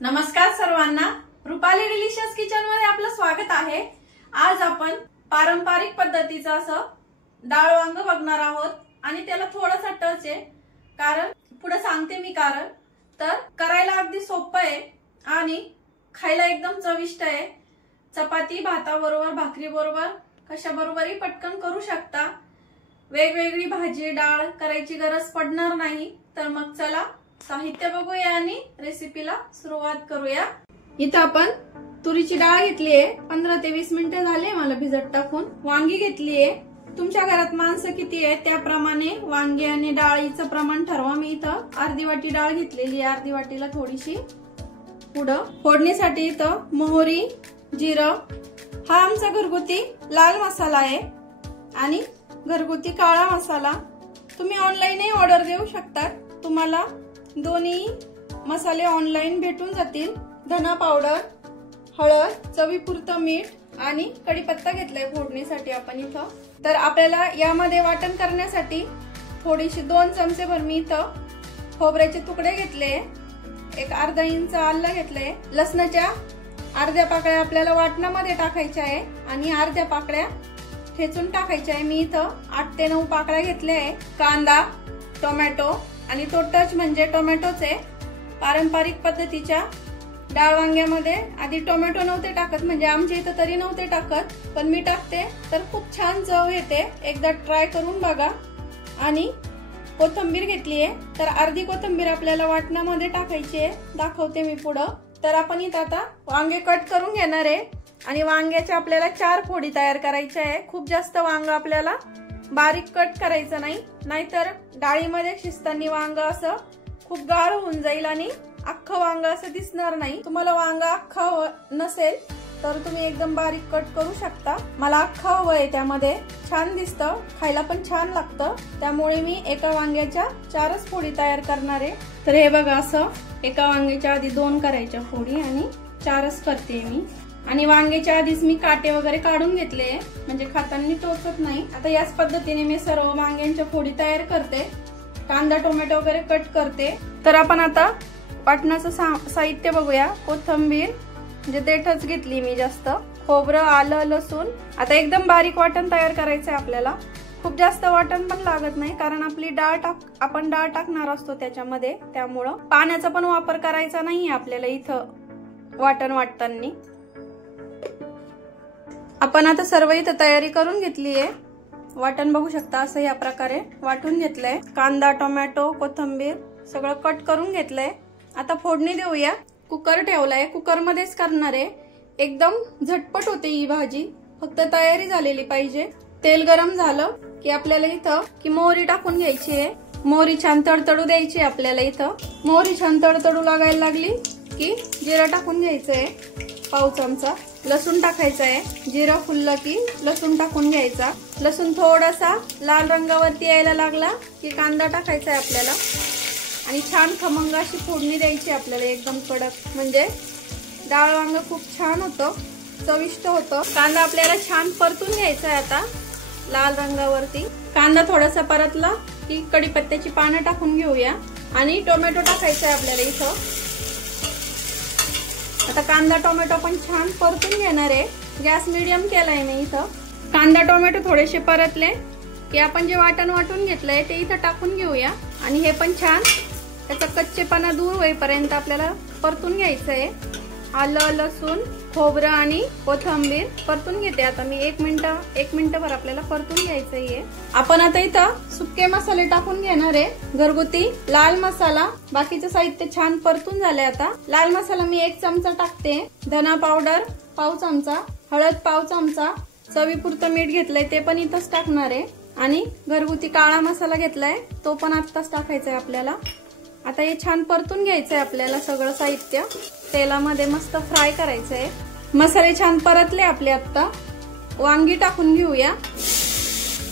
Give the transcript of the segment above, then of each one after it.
नमस्कार सर्वांना, Rupali delicious kitchen मध्ये आपलं स्वागत आहे। आज आपण पारंपरिक पद्धतीचं असं डाळ वांग बघणार आहोत आणि त्याला थोडासा टच आहे, कारण पुढे सांगते मी कारण। तर करायला अगदी सोपं आहे आणि खायला एकदम चविष्ट आहे। चपाती भाताबरोबर, भाकरी बरोबर, कशा बरोबरही पटकन करू शकता। वेगवेगळी भाजी डाळ करायची गरज पडणार नाही। तर मग चला साहित्य बघूया आणि रेसिपीला सुरुवात करूया। इथं आपण तुरीची डाळ घेतली आहे, 15 ते 20 मिनिटं झाले मला भिजत टाकून। वांगी घेतली आहे, तुमच्या घरात माणसं किती आहे त्याप्रमाणे वांगी आणि डाळीचं प्रमाण ठरवा। मी इथं अर्धी वाटी डाळ घेतलेली आहे, अर्धी वाटीला थोडीशी। पुढं फोडणीसाठी इथं मोहरी, जिरं, हा आमचा घरगुती लाल मसाला आहे आणि घरगुती काळा मसाला। तुम्ही ऑनलाईनही ऑर्डर देऊ शकता, तुम्हाला दोन्ही मसाले ऑनलाईन भेटून जातील। धना पावडर, हळद, चवीपुरतं मीठ आणि कढीपत्ता घेतलाय फोडणीसाठी आपण इथं। तर आपल्याला यामध्ये वाटण करण्यासाठी थोडीशी 2 चमचे भर मी इथं खोबऱ्याचे तुकडे घेतले, एक अर्धा इंच आलं घेतले, लसणाच्या अर्ध्या पाकळ्या आपल्याला वाटणामध्ये टाकायच्या आहे आणि अर्ध्या पाकळ्या ठेचून टाकायच्या आहे। मी इथं 8 ते 9 पाकळ्या घेतल्या आहे। कांदा, टोमॅटो आणि तो टच म्हणजे टोमॅटोचे। पारंपरिक पद्धतीच्या डाळ वांग्यामध्ये आधी टोमॅटो नव्हते टाकत, म्हणजे आमच्या इथं तरी नव्हते टाकत, पण मी टाकते तर खूप छान चव येते। एकदा ट्राय करून बघा। आणि कोथिंबीर घेतलीये, तर अर्धी कोथिंबीर आपल्याला वाटणामध्ये टाकायची आहे, दाखवते मी पुढं। तर आपण इथं आता वांगे कट करून घेणार आहे आणि वांग्याच्या आपल्याला 4 फोडी तयार करायच्या आहे। खूप जास्त वांग आपल्याला बारीक कट करायचं नाही, नाहीतर डाळीमध्ये शिजताना वांग असं खूप गाळ होऊन जाईल आणि अख्खं वांग असं दिसणार नाही। तुम्हाला वांग अख्खं नसेल तर तुम्ही एकदम बारीक कट करू शकता। मला अख्खं हवंय, त्यामध्ये छान दिसतं, खायला पण छान लागतं, त्यामुळे मी एका वांग्याच्या 4च फोडी तयार करणार आहे। तर हे बघा, असं एका वांग्याच्या आधी 2 करायच्या फोडी आणि 4च करते मी। आणि वांग्याच्या आधीच मी काटे वगैरे काढून घेतले, म्हणजे खाताना टोचत नाही। आता याच पद्धतीने मी सर्व वांग्यांच्या फोडी तयार करते, कांदा टोमॅटो वगैरे कट करते। तर आपण आता वाटणाचं साहित्य बघूया। कोथिंबीर म्हणजे देठच घेतली मी जास्त, खोबरं, आलं, लसूण। आता एकदम बारीक वाटण तयार करायचंय आपल्याला, खूप जास्त वाटण पण लागत नाही, कारण आपली आपण डाळ टाकणार असतो त्याच्यामध्ये, त्यामुळं पाण्याचा पण वापर करायचा नाही आपल्याला इथं वाटण वाटताना। आपण आता सर्व इथं तयारी करून घेतली आहे। वाटण बघू शकता, असं या प्रकारे वाटून घेतलंय। कांदा, टोमॅटो, कोथिंबीर सगळं कट करून घेतलंय। आता फोडणी देऊया। कुकर ठेवलाय, कुकर मध्येच करणार आहे, एकदम झटपट होते ही भाजी, फक्त तयारी झालेली पाहिजे। तेल गरम झालं की आपल्याला इथं मोहरी टाकून घ्यायची आहे। मोहरी छान तडतडू द्यायची आपल्याला इथं। मोहरी छान तडतडू लागायला लागली की जिरं टाकून घ्यायचंय, पाव चमचा लसूण टाकायचा आहे। जिरं फुललं की लसूण टाकून घ्यायचा। लसूण थोडासा लाल रंगावरती यायला लागला की कांदा टाकायचा आहे आपल्याला आणि छान खमंग अशी फोडणी द्यायची आपल्याला, एकदम कडक, म्हणजे डाळ वांग खूप छान होतं, चविष्ट होतं। कांदा आपल्याला छान परतून घ्यायचा आहे आता लाल रंगावरती। कांदा थोडासा परतला की कढीपत्त्याची पानं टाकून घेऊया आणि टोमॅटो टाकायचा आहे आपल्याला इथं। आता कांदा टोमॅटो पण छान परतून घेणार आहे, गॅस मीडियम केलाय मी इथं। कांदा टोमॅटो थोडेसे परतले की आपण जे वाटण वाटून घेतलंय ते इथं टाकून घेऊया आणि हे पण छान त्याचा कच्चेपणा दूर होईपर्यंत आपल्याला परतून घ्यायचंय। आलं, लसूण, खोबरं आणि कोथिंबीर परतून घेते आता मी 1 मिनिटभर आपल्याला परतून घ्यायचंय। आपण आता इथं सुके मसाले टाकून घेणार आहे, घरगुती लाल मसाला। बाकीचं साहित्य छान परतून झालंय। आता लाल मसाला मी 1 चमचा टाकते, धना पावडर पाव चमचा, हळद पाव चमचा, चवीपुरतं मीठ घेतलंय ते पण इथंच टाकणार आहे आणि घरगुती काळा मसाला घेतलाय तो पण आत्ताच टाकायचा आहे आपल्याला। आता हे छान परतून घ्यायचंय आपल्याला, सगळं साहित्य तेलामध्ये मस्त फ्राय करायचंय। मसाले छान परतले आपले। आता वांगी टाकून घेऊया।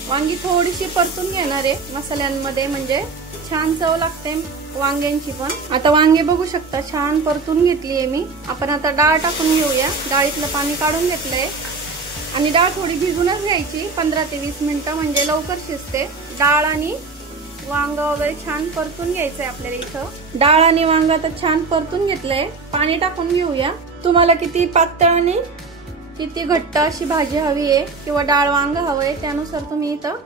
वांगी थोडीशी परतून घेणार आहे मसाल्यांमध्ये, म्हणजे छान चव लागते वांग्यांची पण। आता वांगे बघू शकता छान परतून घेतलीये मी। आपण आता डाळ टाकून घेऊया। डाळीतलं पाणी काढून घेतलंय आणि डाळ थोडी भिजूनच घ्यायची 15 ते 20 मिनिटं, म्हणजे लवकर शिजते। डाळ आणि वांग वगैरे छान परतून घ्यायचंय आपल्याला इथं। डाळ आणि वांग आता छान परतून घेतलंय, पाणी टाकून घेऊया। तुम्हाला किती पातळ आणि किती घट्ट अशी भाजी हवी आहे किंवा डाळ वांग हवंय त्यानुसार तुम्ही इथं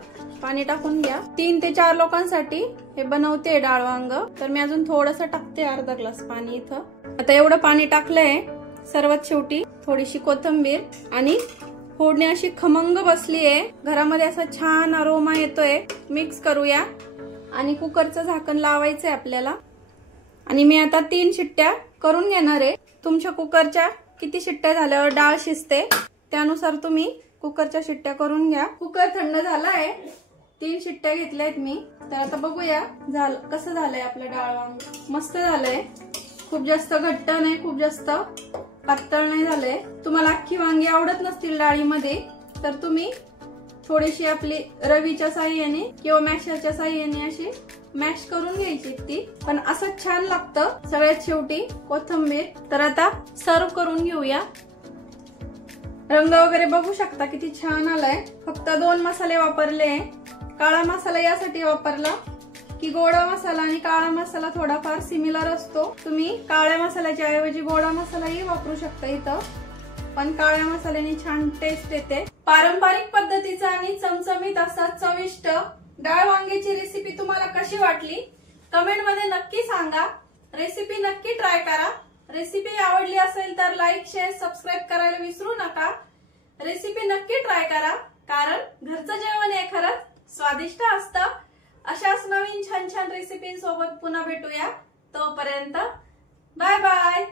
पाणी टाकून घ्या। 3 ते 4 लोकांसाठी हे बनवते डाळ वांग, तर मी अजून थोडंसं टाकते, अर्धा ग्लास पाणी इथं। आता एवढं पाणी टाकलंय। सर्वात शेवटी थोडीशी कोथिंबीर आणि फोडणी अशी खमंग बसली आहे, घरामध्ये असा छान अरोमा येतोय। मिक्स करूया आणि कुकरचं झाकण लावायचंय आपल्याला। आणि मी आता 3 शिट्ट्या करून घेणार आहे। तुमच्या कुकरच्या किती शिट्ट्या झाल्यावर डाळ शिजते त्यानुसार तुम्ही कुकरच्या शिट्ट्या करून घ्या। कुकर थंड झालाय, 3 शिट्ट्या घेतल्यात मी। तर आता बघूया कसं झालंय आपलं डाळ वांग। मस्त झालंय, खूप जास्त घट्ट नाही, खूप जास्त पातळ नाही झालंय। तुम्हाला अख्खी वांगी आवडत नसतील डाळीमध्ये तर तुम्ही थोडीशी आपली रवीच्या साह्याने किंवा मॅशरच्या साह्याने अशी मॅश करून घ्यायची ती, पण असं छान लागतं। सगळ्यात शेवटी कोथिंबीर। तर आता सर्व करून घेऊया। रंग वगैरे बघू शकता किती छान आलाय। फक्त 2 मसाले वापरले। काळा मसाला यासाठी वापरला की गोडा मसाला आणि काळा मसाला थोडाफार सिमिलर असतो। तुम्ही काळ्या मसाल्याच्या ऐवजी गोडा मसालाही वापरू शकता इथं, पण काळ्या मसाल्याने छान टेस्ट येते। पारंपरिक पद्धतीचा आणि चमचमीत असा चविष्ट डाळ वांग्याची रेसिपी तुम्हाला कशी वाटली कमेंट मध्ये नक्की सांगा। रेसिपी नक्की ट्राय करा। रेसिपी आवडली असेल तर लाईक, शेअर, सबस्क्राईब करायला विसरू नका। रेसिपी नक्की ट्राय करा, कारण घरचं जेवण हे खरंच स्वादिष्ट असतं। अशाच नवीन छान छान रेसिपींसोबत पुन्हा भेटूया। तोपर्यंत बाय बाय।